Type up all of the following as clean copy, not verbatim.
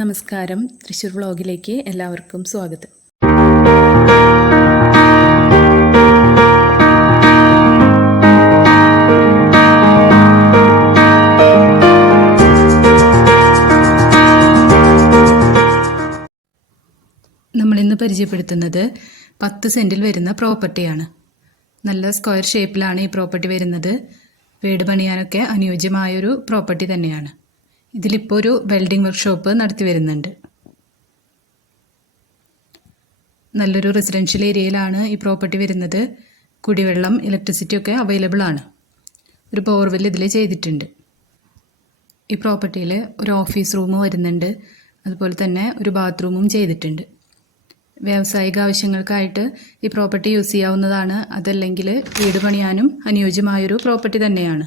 നമസ്കാരം, തൃശ്ശൂർ വ്ളോഗിലേക്ക് എല്ലാവർക്കും സ്വാഗതം. നമ്മളിന്ന് പരിചയപ്പെടുത്തുന്നത് 10 സെൻറ്റിൽ വരുന്ന പ്രോപ്പർട്ടിയാണ്. നല്ല സ്ക്വയർ ഷേപ്പിലാണ് ഈ പ്രോപ്പർട്ടി വരുന്നത്. വീട് പണിയാനൊക്കെ അനുയോജ്യമായൊരു പ്രോപ്പർട്ടി തന്നെയാണ്. ഇതിലിപ്പോൾ ഒരു വെൽഡിംഗ് വർക്ക്ഷോപ്പ് നടത്തി വരുന്നുണ്ട്. നല്ലൊരു റെസിഡൻഷ്യൽ ഏരിയയിലാണ് ഈ പ്രോപ്പർട്ടി വരുന്നത്. കുടിവെള്ളം, ഇലക്ട്രിസിറ്റി ഒക്കെ അവൈലബിൾ ആണ്. ഒരു ബോർവെൽ ഇതിൽ ചെയ്തിട്ടുണ്ട്. ഈ പ്രോപ്പർട്ടിയിൽ ഒരു ഓഫീസ് റൂം വരുന്നുണ്ട്. അതുപോലെ തന്നെ ഒരു ബാത്റൂമും ചെയ്തിട്ടുണ്ട്. വ്യാവസായിക ആവശ്യങ്ങൾക്കായിട്ട് ഈ പ്രോപ്പർട്ടി യൂസ് ചെയ്യാവുന്നതാണ്. അതല്ലെങ്കിൽ വീട് പണിയാനും അനുയോജ്യമായൊരു പ്രോപ്പർട്ടി തന്നെയാണ്.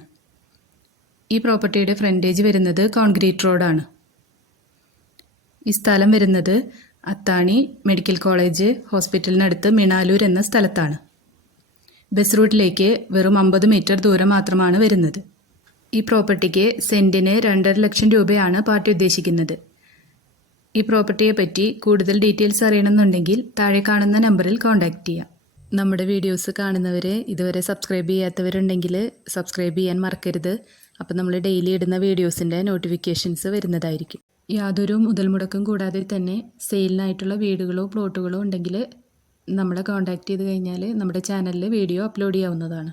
ഈ പ്രോപ്പർട്ടിയുടെ ഫ്രണ്ടേജ് വരുന്നത് കോൺക്രീറ്റ് റോഡാണ്. ഈ സ്ഥലം വരുന്നത് അത്താണി മെഡിക്കൽ കോളേജ് ഹോസ്പിറ്റലിനടുത്ത് മിണാലൂർ എന്ന സ്ഥലത്താണ്. ബസ് റൂട്ടിലേക്ക് വെറും 50 മീറ്റർ ദൂരം മാത്രമാണ് വരുന്നത്. ഈ പ്രോപ്പർട്ടിക്ക് സെൻറ്റിന് 2.5 ലക്ഷം രൂപയാണ് പാർട്ടി ഉദ്ദേശിക്കുന്നത്. ഈ പ്രോപ്പർട്ടിയെ പറ്റി കൂടുതൽ ഡീറ്റെയിൽസ് അറിയണമെന്നുണ്ടെങ്കിൽ താഴെ കാണുന്ന നമ്പറിൽ കോൺടാക്റ്റ് ചെയ്യാം. നമ്മുടെ വീഡിയോസ് കാണുന്നവരെ ഇതുവരെ സബ്സ്ക്രൈബ് ചെയ്യാത്തവരുണ്ടെങ്കിൽ സബ്സ്ക്രൈബ് ചെയ്യാൻ മറക്കരുത്. അപ്പോൾ നമ്മൾ ഡെയിലി ഇടുന്ന വീഡിയോസിൻ്റെ നോട്ടിഫിക്കേഷൻസ് വരുന്നതായിരിക്കും. യാതൊരു മുതൽ മുടക്കും കൂടാതെ തന്നെ സെയിലിനായിട്ടുള്ള വീടുകളോ പ്ലോട്ടുകളോ ഉണ്ടെങ്കിൽ നമ്മളെ കോൺടാക്റ്റ് ചെയ്ത് കഴിഞ്ഞാൽ നമ്മുടെ ചാനലിൽ വീഡിയോ അപ്ലോഡ് ചെയ്യാവുന്നതാണ്.